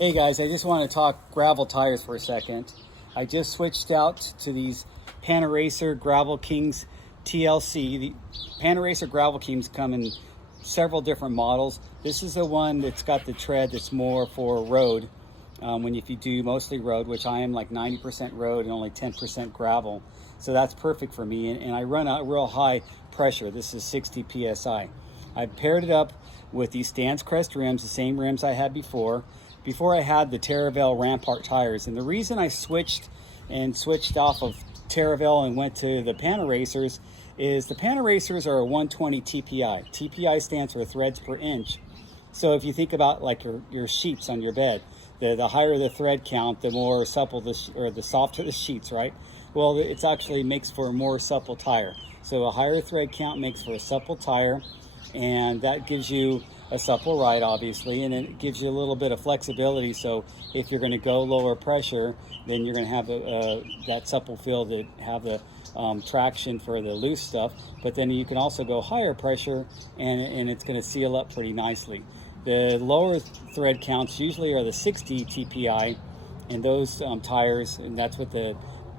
Hey guys, I just want to talk gravel tires for a second. I just switched out to these Panaracer Gravel Kings TLC. The Panaracer Gravel Kings come in several different models. This is the one that's got the tread that's more for road. If you do mostly road, which I am like 90% road and only 10% gravel. So that's perfect for me. And I run a real high pressure. This is 60 PSI. I've paired it up with these Stance Crest rims, the same rims I had before. Before I had the Tyres Rampart tires. And the reason I switched off of Tyres and went to the Panaracers is the Panaracers are a 120 TPI. TPI stands for threads per inch. So if you think about like your sheets on your bed, the higher the thread count, the more supple the softer the sheets, right? Well, it's actually makes for a more supple tire. So a higher thread count makes for a supple tire, and that gives you a supple ride, obviously, and it gives you a little bit of flexibility. So if you're going to go lower pressure, then you're going to have that supple feel that have the traction for the loose stuff. But then you can also go higher pressure, and it's going to seal up pretty nicely. The lower thread counts usually are the 60 TPI, and those tires, and that's what the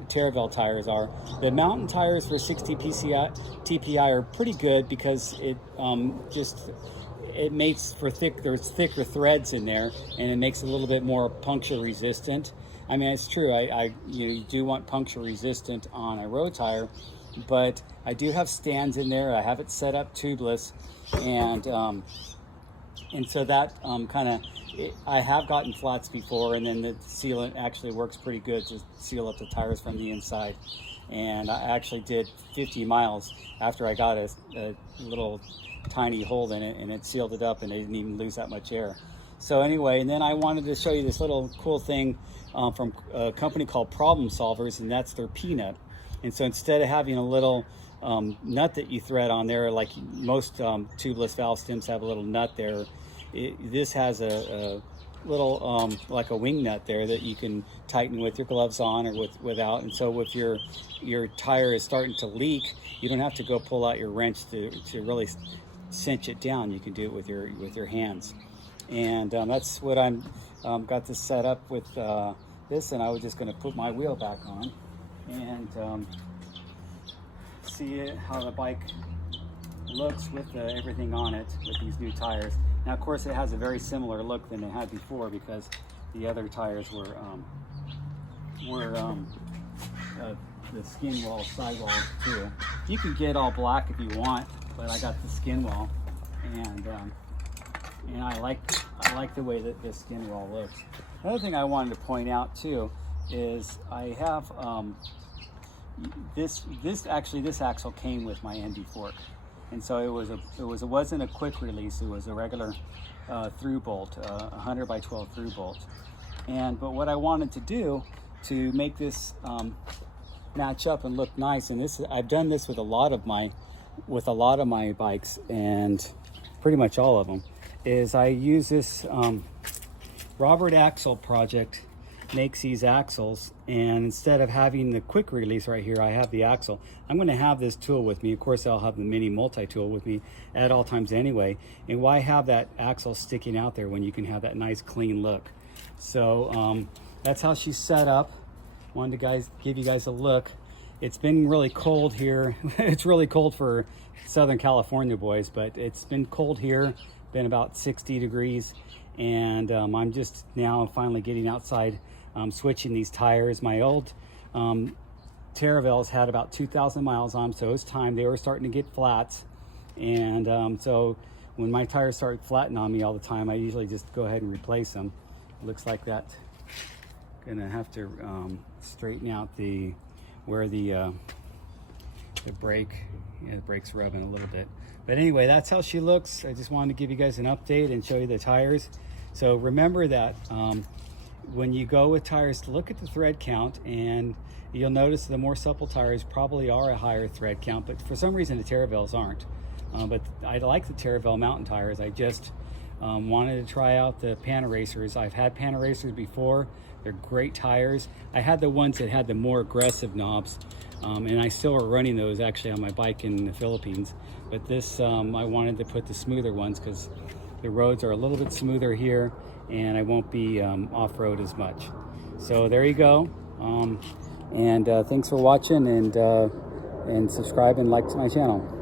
Tyres tires are. The mountain tires for 60 TPI are pretty good because it makes for there's thicker threads in there, and it makes it a little bit more puncture resistant. I mean, it's true, you do want puncture resistant on a road tire, but I do have stands in there. I have it set up tubeless, and so that I have gotten flats before, and then the sealant actually works pretty good to seal up the tires from the inside. And I actually did 50 miles after I got a little tiny hole in it, and it sealed it up, and I didn't even lose that much air. So anyway, and then I wanted to show you this little cool thing from a company called Problem Solvers, and that's their P-nut. And so instead of having a little nut that you thread on there, like most tubeless valve stems have a little nut there, this has a little like a wing nut there that you can tighten with your gloves on or without. And so if your tire is starting to leak, you don't have to go pull out your wrench to really cinch it down. You can do it with your hands. And that's what I'm got this set up with this, and I was just going to put my wheel back on and see how the bike looks with everything on it with these new tires. Now, of course, it has a very similar look than it had before because the other tires were the skin wall sidewall too. You can get all black if you want, but I got the skin wall, and I like the way that this skin wall looks. Another thing I wanted to point out too is I have this axle came with my ND fork. And so it wasn't a quick release. It was a regular through bolt, 100 by 12 through bolt. But what I wanted to do to make this match up and look nice, and I've done this with a lot of my bikes, and pretty much all of them, is I use this Robert Axle Project makes these axles, and instead of having the quick release right here, I have the axle. I'm going to have this tool with me. Of course, I'll have the mini multi-tool with me at all times anyway. And why have that axle sticking out there when you can have that nice clean look? So that's how she's set up. Wanted to give you guys a look. It's been really cold here. It's really cold for Southern California boys, but it's been cold here, been about 60 degrees. And I'm just now finally getting outside, switching these tires. My old Tyres had about 2,000 miles on them, so it was time. They were starting to get flats. And so when my tires start flattening on me all the time, I usually just go ahead and replace them. It looks like that. Gonna have to straighten out where the brake, the brake's rubbing a little bit. But anyway, that's how she looks. I just wanted to give you guys an update and show you the tires. So remember that when you go with tires, to look at the thread count, and you'll notice the more supple tires probably are a higher thread count, but for some reason the Tyres aren't. But I like the Tyres mountain tires. I just wanted to try out the Panaracers. I've had Panaracers before. They're great tires. I had the ones that had the more aggressive knobs, and I still are running those actually on my bike in the Philippines. But this, I wanted to put the smoother ones because the roads are a little bit smoother here, and I won't be off-road as much. So there you go. And thanks for watching, and subscribe and like to my channel.